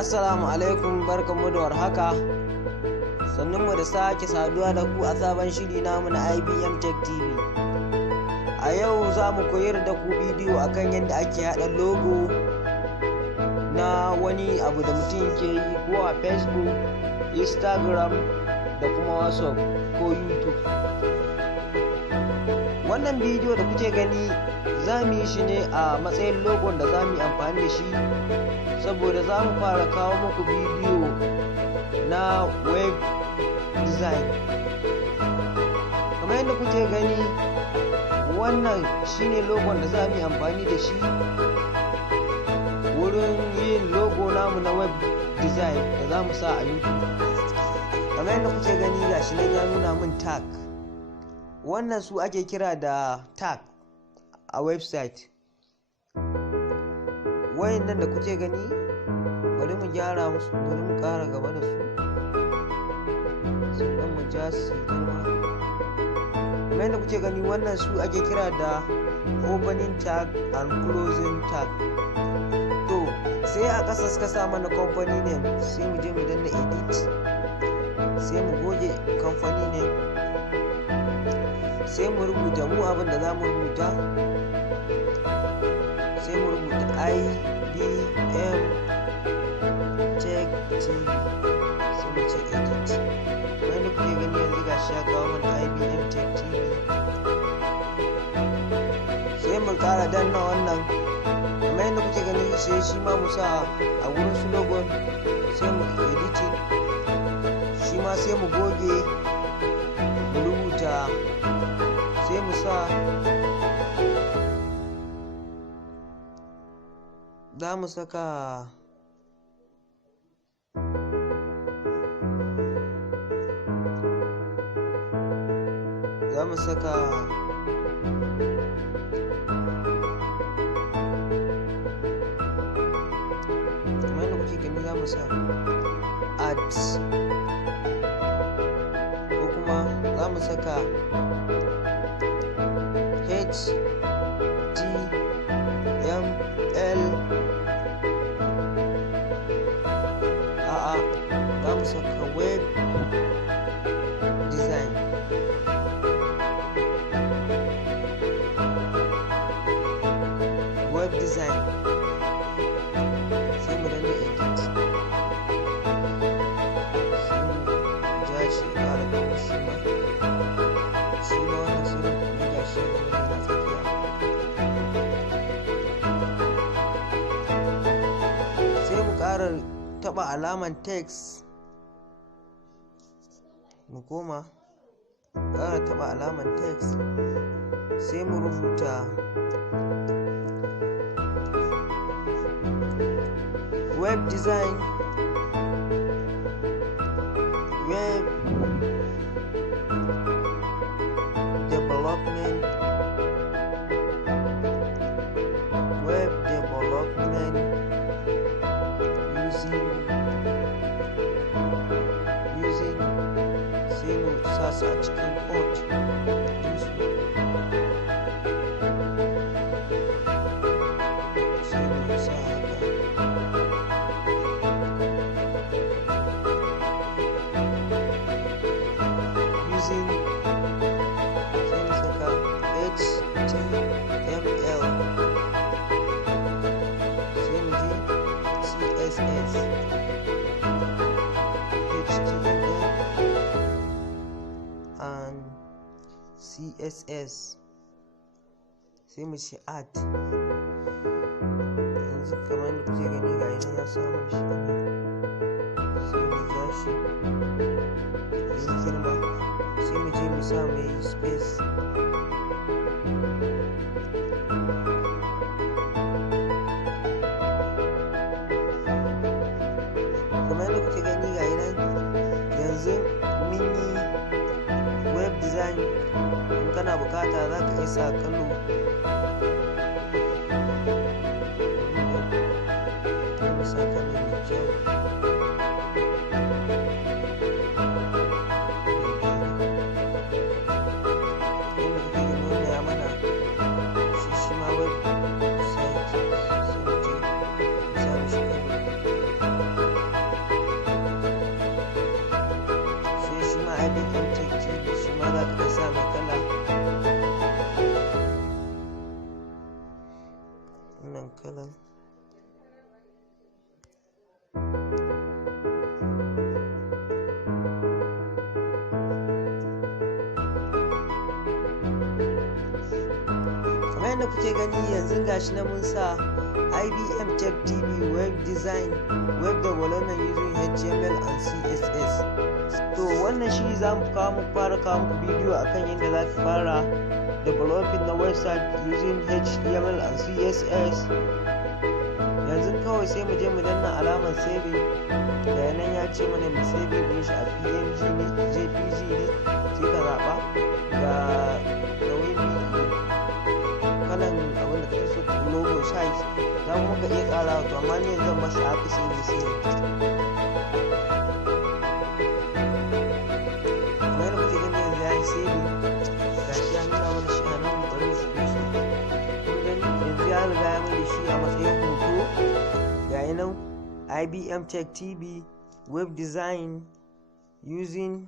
Assalamu alaikum, barkanmu da warhaka. Sannunmu da sake saduwa da ku a sabon shiri namu na IBM Tech TV. A yau za mu koyar da ku bidiyo akan yadda ake haɗa logo na wani abu da mutum ke yi ko a Facebook, Instagram da kuma WhatsApp ko YouTube. Wannan bidiyo da kuke gani za mu yi shi ne a matsayin logon da za mu yi amfani da shi, saboda za mu fara kawo muku bidiyo na web design. Kamar yadda kuke gani, wannan shine logon da za mu yi amfani da shi wurin yin logo namu na web design da za mu sa a YouTube. Kamar yadda kuke gani, gashi nan ya nuna min tag. Wannan su ake kira da tag a website. Wayannan da kuke gani, bari mu gyara musu, bari mu ƙara gaba da su, sannan mu ja su girma. Kamar yadda kuke gani, wannan su ake kira da opening tag and closing tag. To sai a ƙasa suka sa mana company name, sai mu je mu danna edit, sai mu goge company name, sai mu rubuta mu abin da za mu rubuta, sai mu rubuta IBM Tech TV, sai mu ce edit. Wanda kuke gani yanzu gashi ya kawo mana IBM Tech TV. Sai mu ƙara danna wannan, kamar yadda kuke gani, sai shi ma mu sa a wurin su logon, sai mu editing, shi ma sai mu goge, mu rubuta, sai mu sa, za mu saka kamar yadda kuke gani, za mu sa ads, ko kuma za mu saka HTML, za mu saka web design. Web design, sai mu danna edit, sai mu ja shi ƙara kawo shi ma wannan sai mu ja shi na tsakiya. Sai mu ƙara taɓa alaman text, mu koma ƙara taɓa alaman text, sai mu rubuta web design, web development, web development using sai mu sa su a cikin code ɗinsu, sai mu sa haka. Using, sai mu saka HTML, sai mu je CSS, HTML and CSS, sai mu ce add. Yanzu kamar yadda kuke gani, ga yana ya samu shi ne, sai mu ja shi yin girma, sai mu je mu sa mai space. Kamar yadda kuke gani, ga yana yanzu mun yi web design. In kana bukata za ka iya sa kallo, sa kallo mai kyau. sa mai kala wannan kalan. Kamar yadda kuke gani yanzu gashi na mun sa IBM Tech TV web design web development using HTML and CSS. To wannan shi za mu fara kawo muku bidiyo akan yadda za ka fara developing na website using HTML and CSS. Yanzu kawai sai mu je mu danna alamar saving, da nan ya ce mana mu saving din shi a PNG ne, JPG ne, sai ka zaɓa ga kalan abin da kake so, logo size za mu ka iya ƙara to amma ne zan mashi haka sai mu sai kamar yadda kuke gani yanzu ya yi saving gashi ya nuna mana shi a nan, bari mu shige shi kun gani yanzu ya riga ya mai da shi a matsayin hoto yayin nan IBM Tech TV web design using